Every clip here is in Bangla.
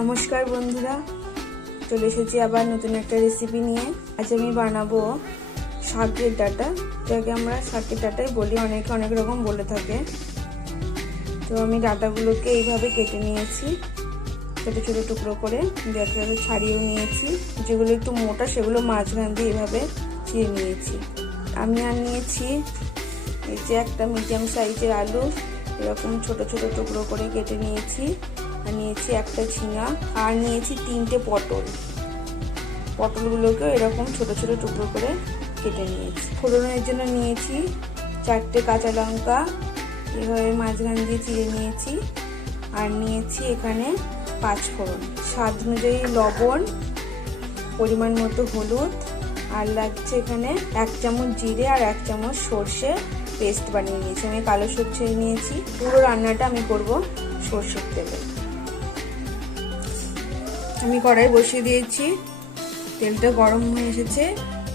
নমস্কার বন্ধুরা, চলে এসেছি আবার নতুন একটা রেসিপি নিয়ে। আজ আমি বানাবো শাকের ডাঁটা, যাকে আমরা শাকের ডাঁটাই বলি, অনেকে অনেক রকম বলে থাকে। তো আমি ডাঁটাগুলোকে এইভাবে কেটে নিয়েছি, ছোটো ছোটো টুকরো করে একেবারে ছাড়িয়েও নিয়েছি। যেগুলো একটু মোটা সেগুলো মাঝখান দিয়ে এইভাবে চিড়ে নিয়েছি। আমি আর নিয়েছি এই যে একটা মিডিয়াম সাইজের আলু, এরকম ছোট ছোট টুকরো করে কেটে নিয়েছি। আর নিয়েছি একটা ঝিঙা, আর নিয়েছি 3টে পটল। পটলগুলোকেও এরকম ছোট ছোট টুকরো করে কেটে নিয়েছি। ফোড়নের জন্য নিয়েছি 4টে কাঁচা লঙ্কা, এভাবে মাঝখান দিয়ে চিড়ে নিয়েছি। আর নিয়েছি এখানে 5 ফোড়ন, স্বাদ অনুযায়ী লবণ, পরিমাণ মতো হলুদ, আর লাগছে এখানে 1 চামচ জিরে আর 1 চামচ সর্ষে পেস্ট বানিয়ে নিয়েছি। আমি কালো সর্ষে নিয়েছি। পুরো রান্নাটা আমি করব সর্ষের তেলে। আমি কড়াই বসিয়ে দিয়েছি, তেলটা গরম হয়ে এসেছে।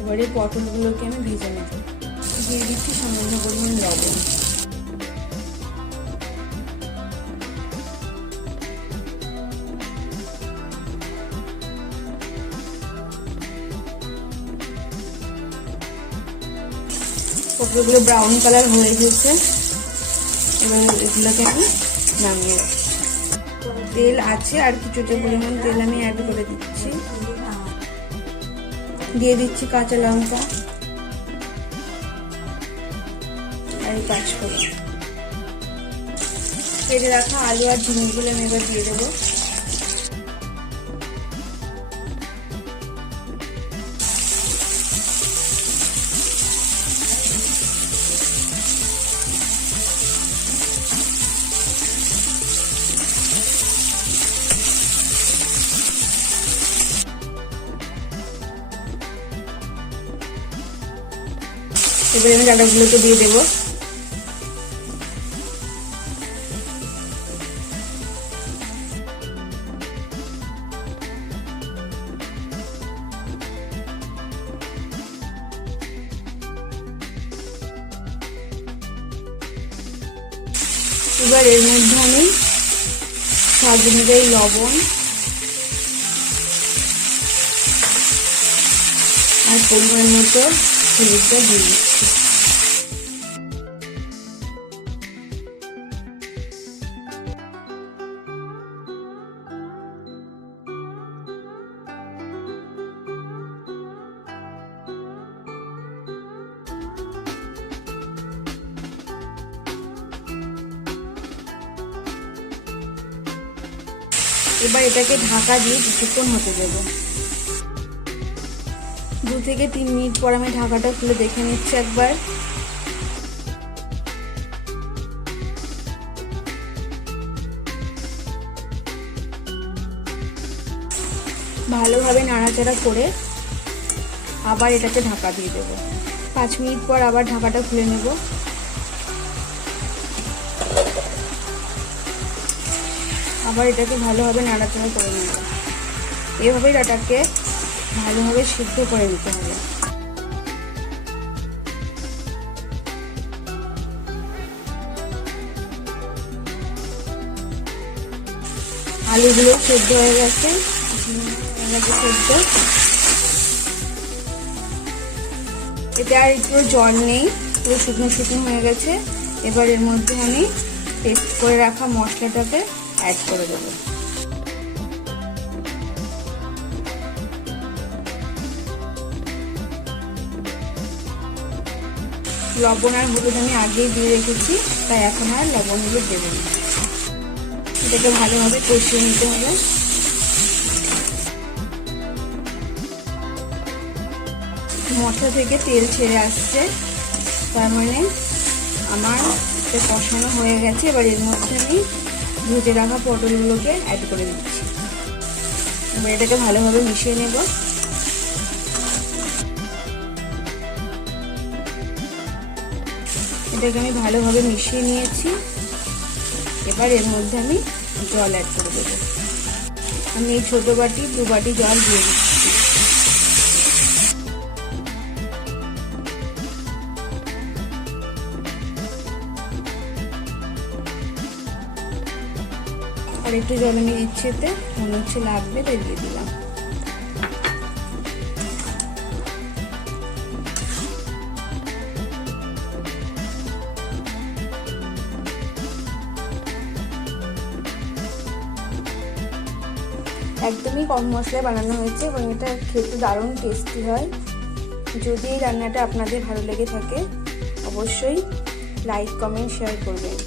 এবারে পটলগুলোকে আমি ভেজে নেব। দিয়ে দিচ্ছি সামান্য পরিমাণ লবণ। পটলগুলো ব্রাউন কালার হয়ে গেছে, এবার এগুলোকে আমি নামিয়ে রাখছি। তেল আছে, আর কিছুটা পরিমাণ তেল আমি অ্যাড করে দিচ্ছি। দিয়ে দিচ্ছি কাঁচা লঙ্কা আর 5 ফোড়ন। কেটে রাখা আলু আর ঝিঙেগুলো আমি এবার দিয়ে দেবো। এবারে আমি ডাঁটাগুলোকে দিয়ে দেবো। এবার এর মধ্যে আমি স্বাদ অনুযায়ী লবণ আর পরিমাণ মতো হলুদটা দিয়ে দিচ্ছি। এবার এটাকে ঢাকা দিয়ে কিছুক্ষণ হতে দেব। 2 থেকে 3 মিনিট পর আমি ঢাকাটা খুলে দেখে নিচ্ছি একবার। ভালোভাবে নাড়াচাড়া করে আবার এটাকে ঢাকা দিয়ে দেব। 5 মিনিট পর আবার ঢাকাটা খুলে নেব। আবার এটাকে ভালোভাবে নাড়াচাড়া করে নেব। এভাবেই ডাঁটাকে ভালোভাবে সিদ্ধ করে নিতে হবে। আলুগুলো সেদ্ধ হয়ে গেছে, সেদ্ধ। এতে আর একটু জল নেই, পুরো শুকনো শুকনো হয়ে গেছে। এবার এর মধ্যে আমি পেস্ট করে রাখা মশলাটাকে অ্যাড করে দেবো। লবণ আর হলুদ আমি আগেই দিয়ে রেখেছি, তাই এখন আর লবণ হলুদ দেব না। এটাকে ভালোভাবে কষিয়ে নিতে হবে। মশলা থেকে তেল ছেড়ে আসছে, তার মানে আমার এটা কষানো হয়ে গেছে। এবার এর মধ্যে আমি ভেজে রাখা পটলগুলোকে অ্যাড করে দিচ্ছি। এবার এটাকে ভালোভাবে মিশিয়ে নেব। এটাকে আমি ভালোভাবে মিশিয়ে নিয়েছি। এবার এর মধ্যে আমি জল অ্যাড করে দেবো। আমি এই ছোটো বাটি 2 বাটি জল দিয়ে দিচ্ছি। আর একটু জল আমি দিচ্ছি, এতে মনে হচ্ছে লাগবে তাই দিয়ে দিলাম। একদমই কম মশলায় বানানো হয়েছে এবং এটা খেতে দারুণ টেস্টি হয়। যদি এই রান্নাটা আপনাদের ভালো লেগে থাকে অবশ্যই লাইক, কমেন্ট, শেয়ার করবেন।